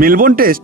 Melbourne test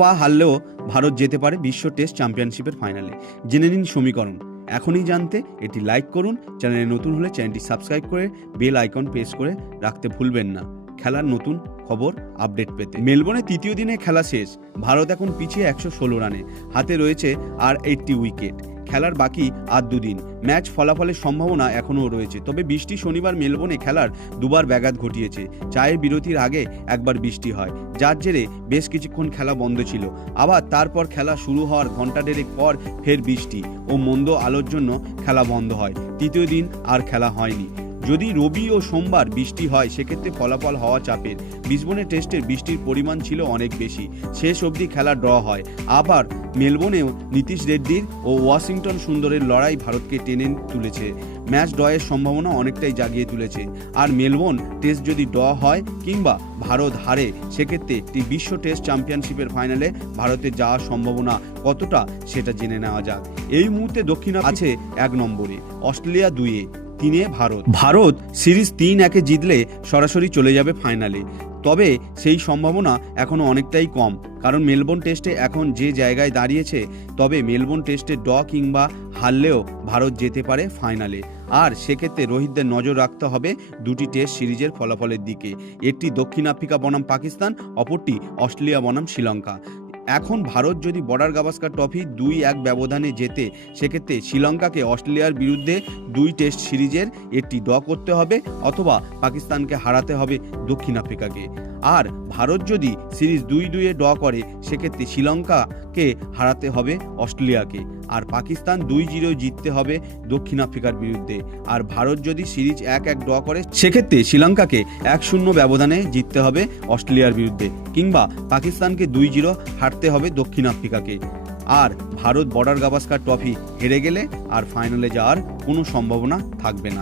বা হারলেও ভারত যেতে পারে বিশ্ব টেস্ট চ্যাম্পিয়নশিপের ফাইনালে। জেনে নিন সমীকরণ। এখনই জানতে এটি লাইক করুন, চ্যানেলে নতুন হলে চ্যানেলটি সাবস্ক্রাইব করে বেল আইকন প্রেস করে রাখতে ভুলবেন না খেলার নতুন খবর আপডেট পেতে। মেলবোর্নে তৃতীয় দিনে খেলা শেষ। ভারত এখন পিছিয়ে 116 রানে, হাতে রয়েছে আর 80 উইকেট। খেলার বাকি আর দুদিন। ম্যাচ ফলাফলের সম্ভাবনা এখনও রয়েছে, তবে বৃষ্টি শনিবার মেলবোর্নে খেলার দুবার ব্যাঘাত ঘটিয়েছে। চায়ের বিরতির আগে একবার বৃষ্টি হয়, যার জেরে বেশ কিছুক্ষণ খেলা বন্ধ ছিল। আবার তারপর খেলা শুরু হওয়ার ঘন্টা দেড়েক পর ফের বৃষ্টি ও মন্দ আলোর জন্য খেলা বন্ধ হয়। তৃতীয় দিন আর খেলা হয়নি। যদি রবি ও সোমবার বৃষ্টি হয় সেক্ষেত্রে ফলাফল হওয়া চাপের। ব্রিসবেনে টেস্টের বৃষ্টির পরিমাণ ছিল অনেক বেশি, শেষ অবধি খেলা ড্র হয়। আবার মেলবোর্নেও নীতিশ রেড্ডির ও ওয়াশিংটন সুন্দরের লড়াই ভারতকে টেনে তুলেছে, ম্যাচ ড্রয়ের সম্ভাবনা অনেকটাই জাগিয়ে তুলেছে। আর মেলবোর্ন টেস্ট যদি ড্র হয় কিংবা ভারত হারে সেক্ষেত্রে বিশ্ব টেস্ট চ্যাম্পিয়নশিপের ফাইনালে ভারতের যাওয়ার সম্ভাবনা কতটা সেটা জেনে নেওয়া যাক। এই মুহূর্তে দক্ষিণ আছে 1 নম্বরে, অস্ট্রেলিয়া 2-এ, 3-এ ভারত সিরিজ 3-1 জিতলে সরাসরি চলে যাবে ফাইনালে। তবে সেই সম্ভাবনা এখনও অনেকটাই কম, কারণ মেলবোর্ন টেস্টে এখন যে জায়গায় দাঁড়িয়েছে, তবে মেলবোর্ন টেস্টে কিংবা হারলেও ভারত যেতে পারে ফাইনালে। আর সেক্ষেত্রে রোহিতদের নজর রাখতে হবে দুটি টেস্ট সিরিজের ফলাফলের দিকে। একটি দক্ষিণ আফ্রিকা বনাম পাকিস্তান, অপরটি অস্ট্রেলিয়া বনাম শ্রীলঙ্কা। এখন ভারত যদি বর্ডার গাভাস্কার ট্রফি 2-1 ব্যবধানে জেতে সেক্ষেত্রে শ্রীলঙ্কাকে অস্ট্রেলিয়ার বিরুদ্ধে 2 টেস্ট সিরিজের একটি ড্র করতে হবে, অথবা পাকিস্তানকে হারাতে হবে দক্ষিণ আফ্রিকাকে। আর ভারত যদি সিরিজ 2-2-এ ড্র করে সেক্ষেত্রে শ্রীলঙ্কাকে হারাতে হবে অস্ট্রেলিয়াকে, আর পাকিস্তান 2-0 জিততে হবে দক্ষিণ আফ্রিকার বিরুদ্ধে। আর ভারত যদি সিরিজ 1-1 ড্র করে সেক্ষেত্রে শ্রীলঙ্কাকে 1-0 ব্যবধানে জিততে হবে অস্ট্রেলিয়ার বিরুদ্ধে, কিংবা পাকিস্তানকে 2-0 হারতে হবে দক্ষিণ আফ্রিকাকে। আর ভারত বর্ডার গাভাস্কার ট্রফি হেরে গেলে আর ফাইনালে যাওয়ার কোনো সম্ভাবনা থাকবে না।